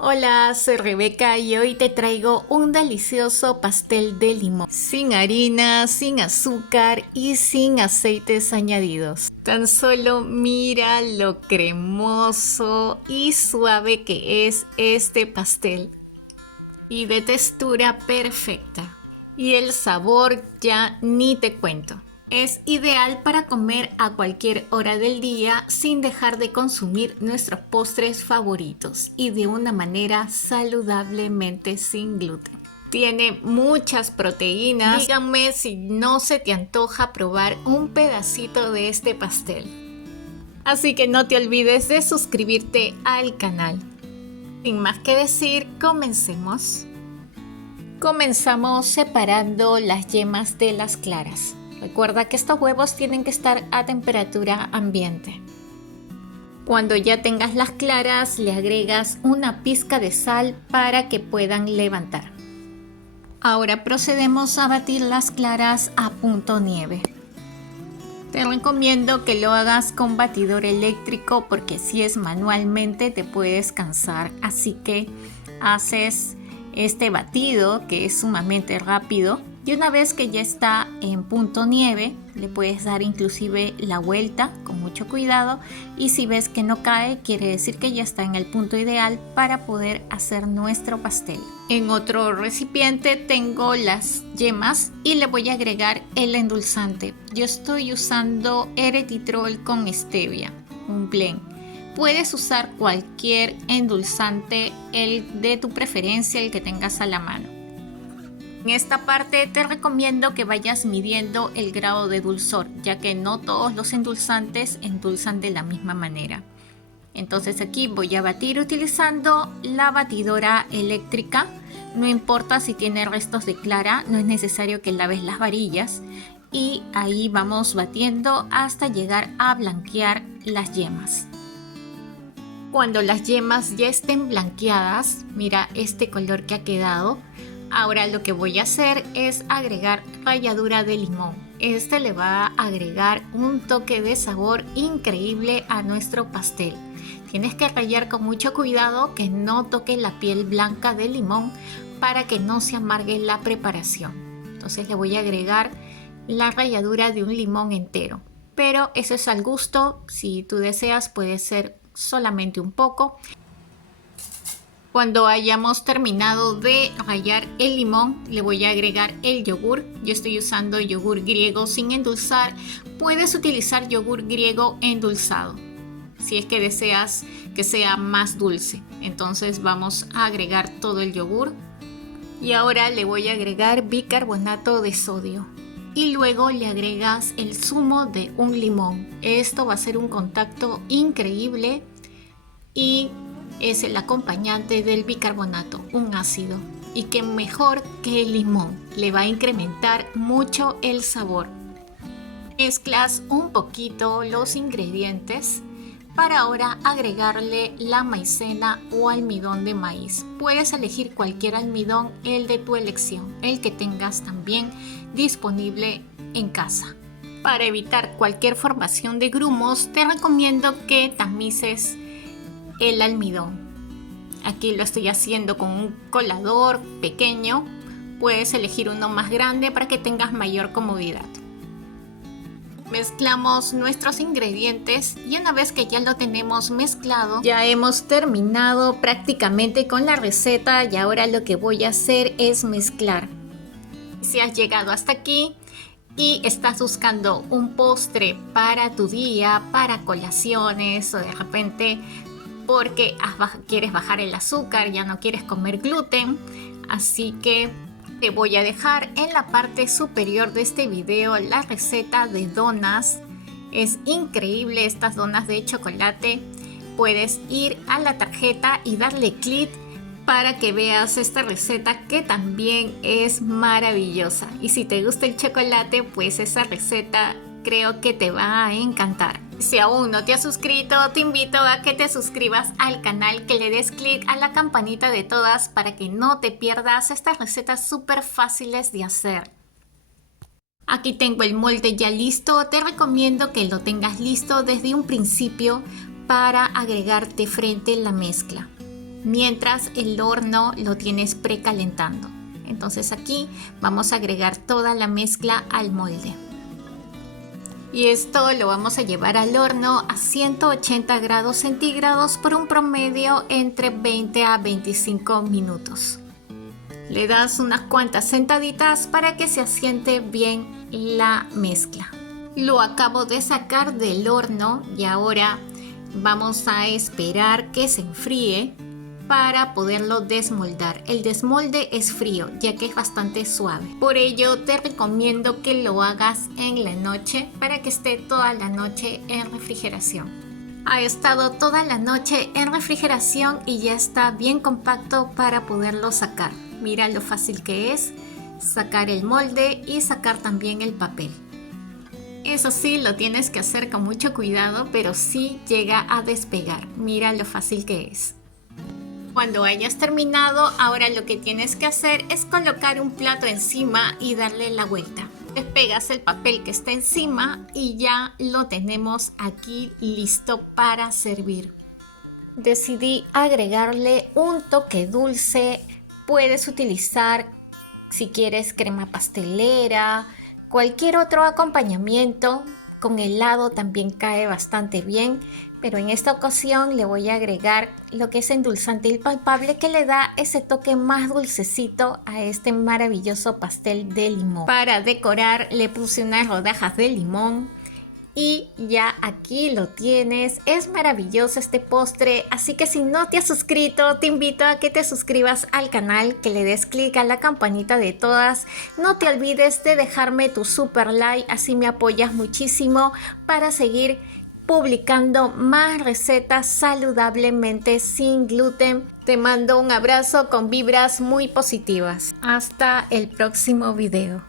Hola, soy Rebeca y hoy te traigo un delicioso pastel de limón, sin harina, sin azúcar y sin aceites añadidos. Tan solo mira lo cremoso y suave que es este pastel y de textura perfecta. Y el sabor ya ni te cuento. Es ideal para comer a cualquier hora del día sin dejar de consumir nuestros postres favoritos y de una manera saludablemente sin gluten. Tiene muchas proteínas. Díganme si no se te antoja probar un pedacito de este pastel. Así que no te olvides de suscribirte al canal. Sin más que decir, comencemos. Comenzamos separando las yemas de las claras. Recuerda que estos huevos tienen que estar a temperatura ambiente. Cuando ya tengas las claras, le agregas una pizca de sal para que puedan levantar. Ahora procedemos a batir las claras a punto nieve. Te recomiendo que lo hagas con batidor eléctrico porque si es manualmente te puedes cansar. Así que haces este batido que es sumamente rápido. Y una vez que ya está en punto nieve, le puedes dar inclusive la vuelta con mucho cuidado y si ves que no cae, quiere decir que ya está en el punto ideal para poder hacer nuestro pastel. En otro recipiente tengo las yemas y le voy a agregar el endulzante. Yo estoy usando erythritol con stevia, un blend. Puedes usar cualquier endulzante, el de tu preferencia, el que tengas a la mano. En esta parte te recomiendo que vayas midiendo el grado de dulzor, ya que no todos los endulzantes endulzan de la misma manera. Entonces aquí voy a batir utilizando la batidora eléctrica. No importa si tiene restos de clara, no es necesario que laves las varillas. Y ahí vamos batiendo hasta llegar a blanquear las yemas. Cuando las yemas ya estén blanqueadas, mira este color que ha quedado. Ahora lo que voy a hacer es agregar ralladura de limón. Este le va a agregar un toque de sabor increíble a nuestro pastel. Tienes que rallar con mucho cuidado que no toque la piel blanca del limón para que no se amargue la preparación. Entonces le voy a agregar la ralladura de un limón entero. Pero eso es al gusto. Si tú deseas puede ser solamente un poco. Cuando hayamos terminado de rallar el limón, le voy a agregar el yogur. Yo estoy usando yogur griego sin endulzar. Puedes utilizar yogur griego endulzado, si es que deseas que sea más dulce. Entonces vamos a agregar todo el yogur. Y ahora le voy a agregar bicarbonato de sodio. Y luego le agregas el zumo de un limón. Esto va a ser un contacto increíble y es el acompañante del bicarbonato, un ácido. Y que mejor que el limón, le va a incrementar mucho el sabor. Mezclas un poquito los ingredientes para ahora agregarle la maicena o almidón de maíz. Puedes elegir cualquier almidón, el de tu elección, el que tengas también disponible en casa. Para evitar cualquier formación de grumos, te recomiendo que tamices el almidón. Aquí lo estoy haciendo con un colador pequeño. Puedes elegir uno más grande para que tengas mayor comodidad. Mezclamos nuestros ingredientes y una vez que ya lo tenemos mezclado, ya hemos terminado prácticamente con la receta y ahora lo que voy a hacer es mezclar. Si has llegado hasta aquí y estás buscando un postre para tu día, para colaciones o de repente porque quieres bajar el azúcar, ya no quieres comer gluten, así que te voy a dejar en la parte superior de este video la receta de donas. Es increíble estas donas de chocolate. Puedes ir a la tarjeta y darle clic para que veas esta receta que también es maravillosa. Y si te gusta el chocolate, pues esa receta creo que te va a encantar. Si aún no te has suscrito, te invito a que te suscribas al canal, que le des clic a la campanita de todas para que no te pierdas estas recetas súper fáciles de hacer. Aquí tengo el molde ya listo. Te recomiendo que lo tengas listo desde un principio para agregar de frente la mezcla. mientras el horno lo tienes precalentando. Entonces aquí vamos a agregar toda la mezcla al molde. Y esto lo vamos a llevar al horno a 180 grados centígrados por un promedio entre 20 a 25 minutos. Le das unas cuantas sentaditas para que se asiente bien la mezcla. Lo acabo de sacar del horno y ahora vamos a esperar que se enfríe para poderlo desmoldar. El desmolde es frío ya que es bastante suave. Por ello te recomiendo que lo hagas en la noche para que esté toda la noche en refrigeración. Ha estado toda la noche en refrigeración y ya está bien compacto para poderlo sacar. Mira lo fácil que es sacar el molde y sacar también el papel. Eso sí, lo tienes que hacer con mucho cuidado, pero sí llega a despegar. Mira lo fácil que es. Cuando hayas terminado, ahora lo que tienes que hacer es colocar un plato encima y darle la vuelta. Despegas el papel que está encima y ya lo tenemos aquí listo para servir. Decidí agregarle un toque dulce. Puedes utilizar, si quieres, crema pastelera, cualquier otro acompañamiento. Con helado también cae bastante bien, pero en esta ocasión le voy a agregar lo que es endulzante impalpable, que le da ese toque más dulcecito a este maravilloso pastel de limón. Para decorar le puse unas rodajas de limón y ya aquí lo tienes. Es maravilloso este postre, así que si no te has suscrito, te invito a que te suscribas al canal, que le des clic a la campanita de todas. No te olvides de dejarme tu super like, así me apoyas muchísimo para seguir publicando más recetas saludablemente sin gluten. Te mando un abrazo con vibras muy positivas. Hasta el próximo video.